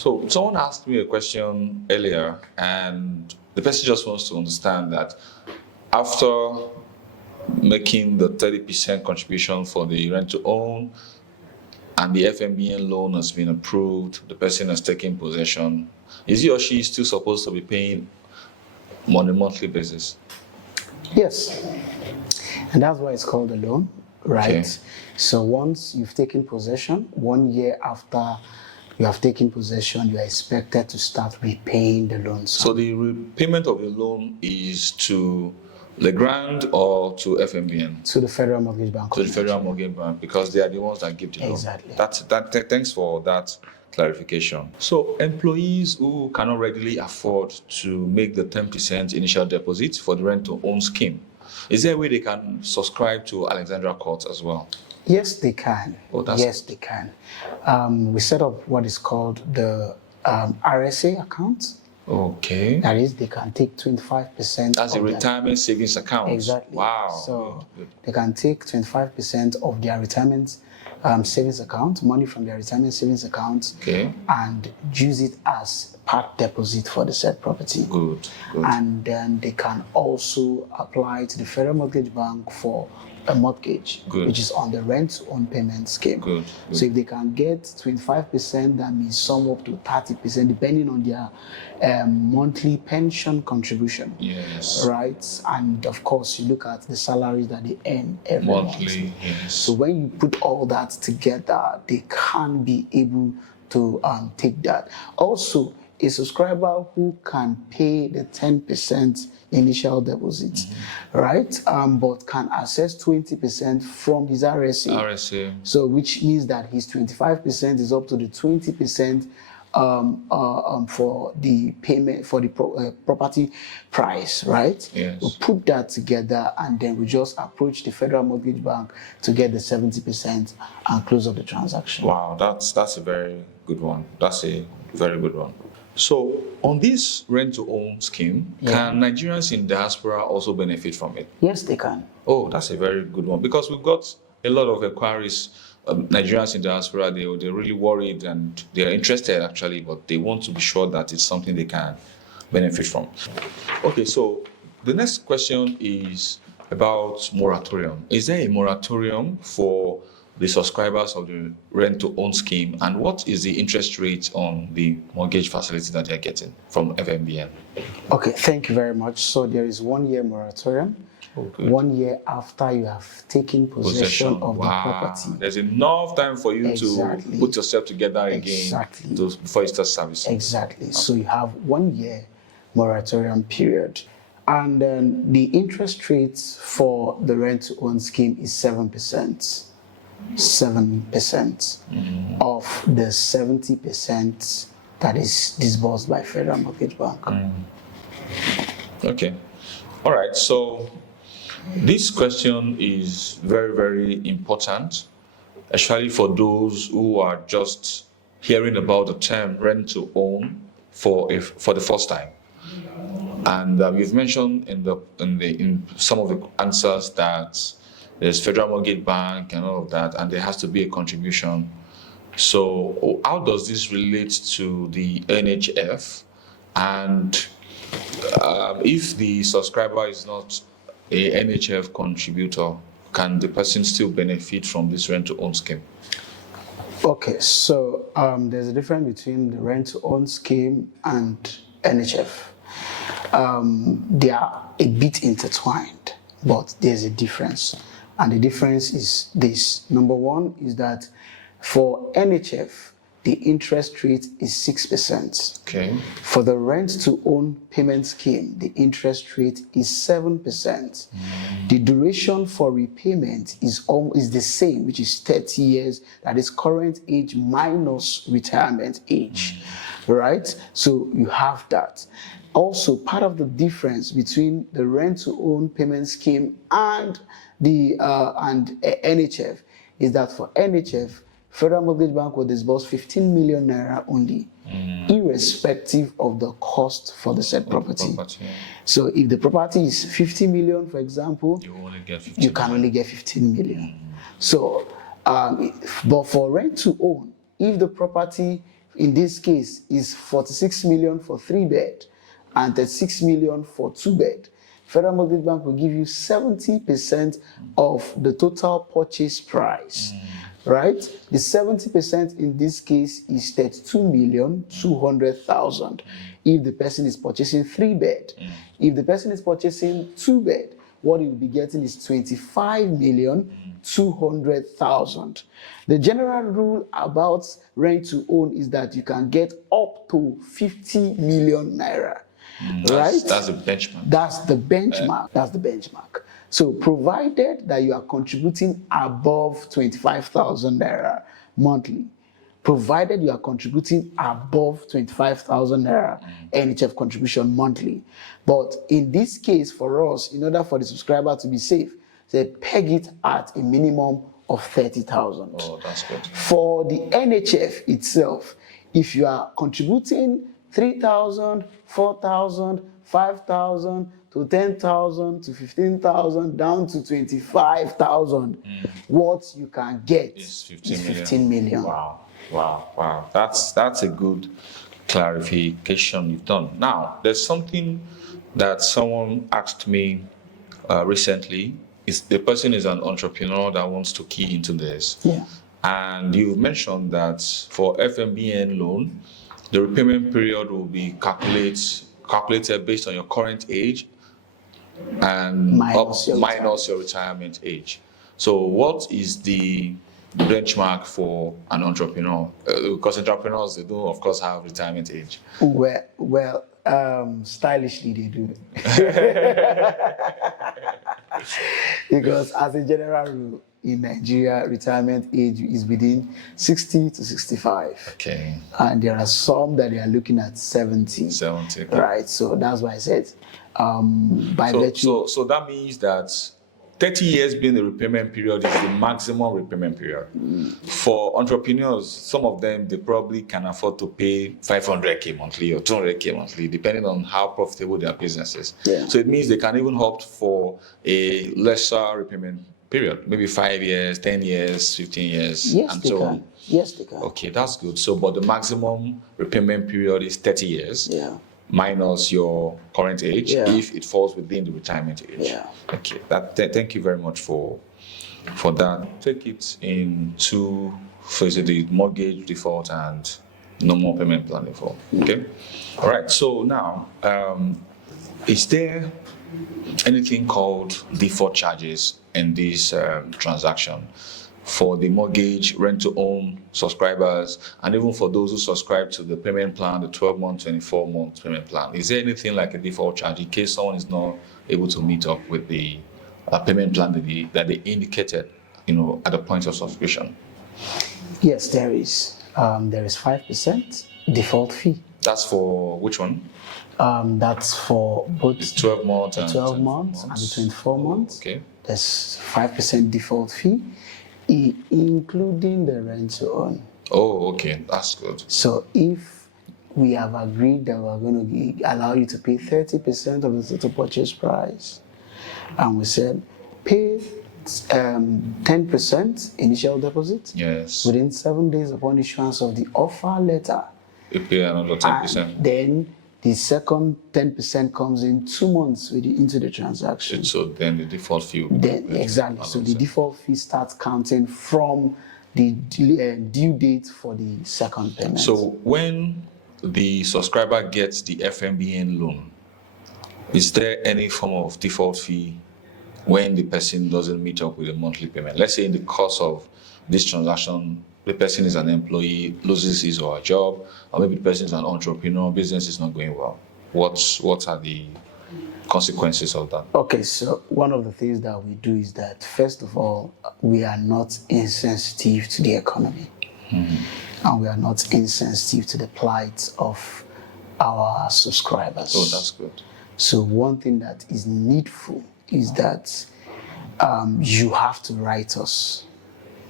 So someone asked me a question earlier, and the person just wants to understand that after making the 30% contribution for the rent to own and the FMBN loan has been approved, the person has taken possession, is he or she still supposed to be paying on a monthly basis? Yes, and that's why it's called a loan, right? Okay. So once you've taken possession, 1 year after you have taken possession, you are expected to start repaying the loan. So the repayment of the loan is to Legrande or to FMBN? To the Federal Mortgage Bank. To the Federal Mortgage Bank, because they are the ones that give the loan. Exactly. Thanks for that clarification. So employees who cannot readily afford to make the 10% initial deposit for the rent to own scheme, is there a way they can subscribe to Alexandra Courts as well? Yes, they can. Oh, yes, they can. We set up what is called the RSA account. Okay. That is, they can take 25%. That's a retirement savings account. Exactly. Wow. So good. They can take 25% of their retirement savings account, money from their retirement savings account, okay, and use it as part deposit for the said property. Good. And then they can also apply to the Federal Mortgage Bank for a mortgage, which is on the rent-to-own payment scheme. Good. So if they can get 25%, that means some up to 30%, depending on their monthly pension contribution. Yes. Right? And of course, you look at the salaries that they earn every monthly, month. yes. So when you put all that together, they can be able to take that. Also, a subscriber who can pay the 10% initial deposit, right? But can access 20% from his RSA. So which means that his 25% is up to the 20% for the payment for the property price, right? Yes. We put that together and then we just approach the Federal Mortgage Bank to get the 70% and close up the transaction. Wow, that's a very good one. That's a very good one. So, on this rent-to-own scheme, can Nigerians in diaspora also benefit from it? Yes, they can. Oh, that's a very good one, because we've got a lot of inquiries. Nigerians in diaspora, they're really worried and they're interested actually, but they want to be sure that it's something they can benefit from. Okay, so the next question is about moratorium. Is there a moratorium for the subscribers of the rent-to-own scheme, and what is the interest rate on the mortgage facility that they're getting from FMBN? Okay, thank you very much. So there is 1 year moratorium. Okay. 1 year after you have taken possession of the property. There's enough time for you to put yourself together again before you start servicing. Exactly. Okay. So you have 1 year moratorium period. And then the interest rates for the rent-to-own scheme is 7%. 7% of the 70% that is disbursed by Federal Mortgage Bank. Okay. All right. So this question is very, very important, especially for those who are just hearing about the term rent to own for the first time. And you've mentioned in some of the answers that there's Federal Mortgage Bank and all of that, and there has to be a contribution. So how does this relate to the NHF? And if the subscriber is not a NHF contributor, can the person still benefit from this rent-to-own scheme? Okay, so there's a difference between the rent-to-own scheme and NHF. They are a bit intertwined, but there's a difference. And the difference is this. Number one is that for NHF, the interest rate is 6%. Okay. For the rent-to-own payment scheme, the interest rate is 7%. The duration for repayment is the same, which is 30 years. That is current age minus retirement age, right? So you have that. Also, part of the difference between the rent-to-own payment scheme and the NHF is that for NHF, Federal Mortgage Bank will disburse 15 million naira only, irrespective of the cost for the said property. So if the property is 50 million, for example, you can only get 15 million. So, but for rent to own, if the property in this case is 46 million for 3-bed and 36 million for 2-bed. Federal Mortgage Bank will give you 70% of the total purchase price, right? The 70% in this case is 32,200,000 if the person is purchasing 3-bed. If the person is purchasing 2-bed, what he will be getting is 25,200,000. The general rule about rent to own is that you can get up to 50 million naira. Right? That's the benchmark. That's the benchmark. That's the benchmark. So provided that you are contributing above 25,000 naira monthly, provided you are contributing above 25,000 naira NHF contribution monthly. But in this case, for us, in order for the subscriber to be safe, they peg it at a minimum of 30,000. Oh, that's good. For the NHF itself, if you are contributing 3,000, 4,000, 5,000 to 10,000 to 15,000 down to 25,000, what you can get is 15 million. Wow. That's a good clarification you've done. Now, there's something that someone asked me recently. The person is an entrepreneur that wants to key into this. Yeah. And you mentioned that for FMBN loan, the repayment period will be calculated based on your current age and minus your retirement age. So what is the benchmark for an entrepreneur? Because entrepreneurs, they do, of course, have retirement age. Well, stylishly they do. Because as a general rule, in Nigeria, retirement age is within 60 to 65. Okay. And there are some that they are looking at 70. 70. Right. So that's why I said, virtue. So that means that 30 years being the repayment period is the maximum repayment period. For entrepreneurs, some of them, they probably can afford to pay 500K monthly or 200K monthly, depending on how profitable their business is. Yeah. So it means they can even opt for a lesser repayment period, maybe 5 years, 10 years, 15 years, Yes, and they so can. on. Yes, they can. Okay, that's good. So, but the maximum repayment period is 30 years. Yeah. Minus your current age, if it falls within the retirement age. Yeah. Okay. Thank you very much for that. Take it in two phases: the mortgage default and normal payment plan default. Okay. All right. So now, is there anything called default charges in this transaction for the mortgage, rent-to-own subscribers, and even for those who subscribe to the payment plan, the 12-month, 24-month payment plan? Is there anything like a default charge in case someone is not able to meet up with the payment plan that they indicated, at the point of subscription? Yes, there is. There is 5% default fee. That's for which one? That's for both the 12 months and 12 months and the 24 months. Okay. There's 5% default fee, including the rent to own. Oh, okay, that's good. So if we have agreed that we're going to allow you to pay 30% of the total purchase price, and we said pay 10% initial deposit. Yes. Within 7 days upon issuance of the offer letter, you pay another 10%. And then the second 10% comes in 2 months into the transaction. So then the default fee will exactly. So the default fee starts counting from the due date for the second payment. So when the subscriber gets the FMBN loan, is there any form of default fee when the person doesn't meet up with a monthly payment? Let's say in the course of this transaction, the person is an employee, loses his or her job, or maybe the person is an entrepreneur, business is not going well. What are the consequences of that? Okay, so one of the things that we do is that, first of all, we are not insensitive to the economy. And we are not insensitive to the plight of our subscribers. Oh, that's good. So one thing that is needful is that you have to write us.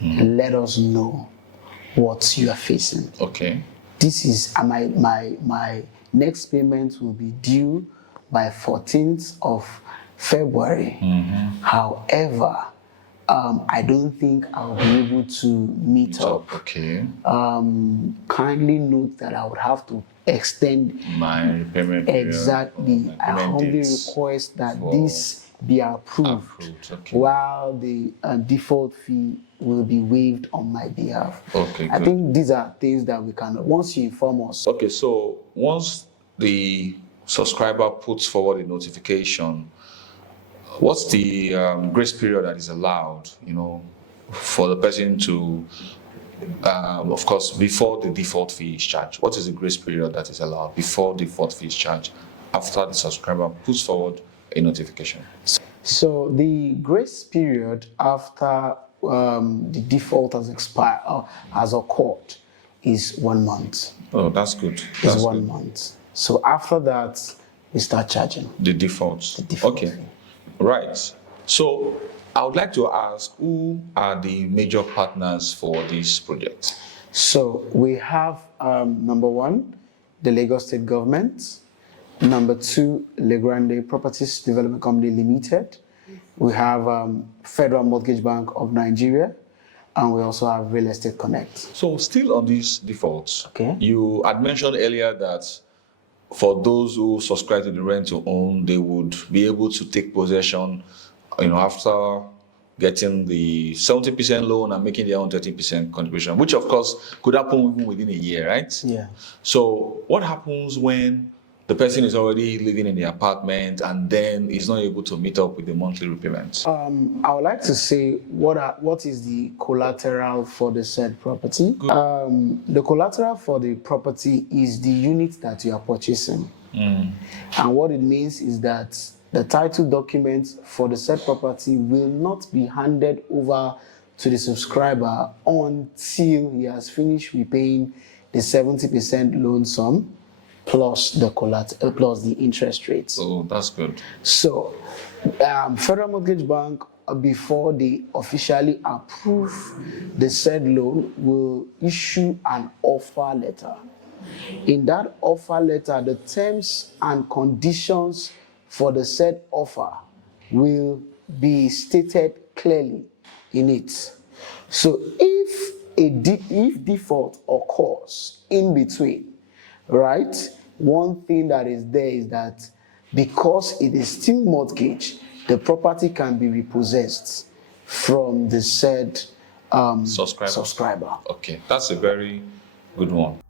Let us know what you are facing. Okay. This is my next payment will be due by 14th of February. However, I don't think I'll be able to meet up. Okay. Kindly note that I would have to extend My repayment period. exactly. I humbly request that this be approved. Okay. While the default fee will be waived on my behalf. Okay, I good. think these are things that we can, once you inform us. Okay, so once the subscriber puts forward a notification, what's the grace period that is allowed, for the person to, of course, before the default fee is charged? What is the grace period that is allowed before default fee is charged after the subscriber puts forward a notification? So the grace period after the default has expired or has occurred is 1 month. Oh, that's good. It's 1 month. So after that, we start charging. The defaults. The default Okay. fee. Right. So I would like to ask, who are the major partners for this project? So we have number 1, the Lagos State Government. Number 2, Legrande Properties Development Company Limited. We have Federal Mortgage Bank of Nigeria, and we also have Real Estate Connect. So still on these defaults, Okay. You had mentioned earlier that for those who subscribe to the rent to own, they would be able to take possession, after getting the 70% loan and making their own 30% contribution, which of course could happen even within a year, right? Yeah. So what happens when the person is already living in the apartment and then is not able to meet up with the monthly repayments? I would like to say what is the collateral for the said property. The collateral for the property is the unit that you are purchasing. And what it means is that the title documents for the said property will not be handed over to the subscriber until he has finished repaying the 70% loan sum plus the collateral plus the interest rates. Oh, that's good. So, Federal Mortgage Bank, before they officially approve the said loan, will issue an offer letter. In that offer letter, the terms and conditions for the said offer will be stated clearly in it. So, if default occurs in between, right? One thing that is there is that because it is still mortgage, the property can be repossessed from the said subscriber. Okay, that's a very good one.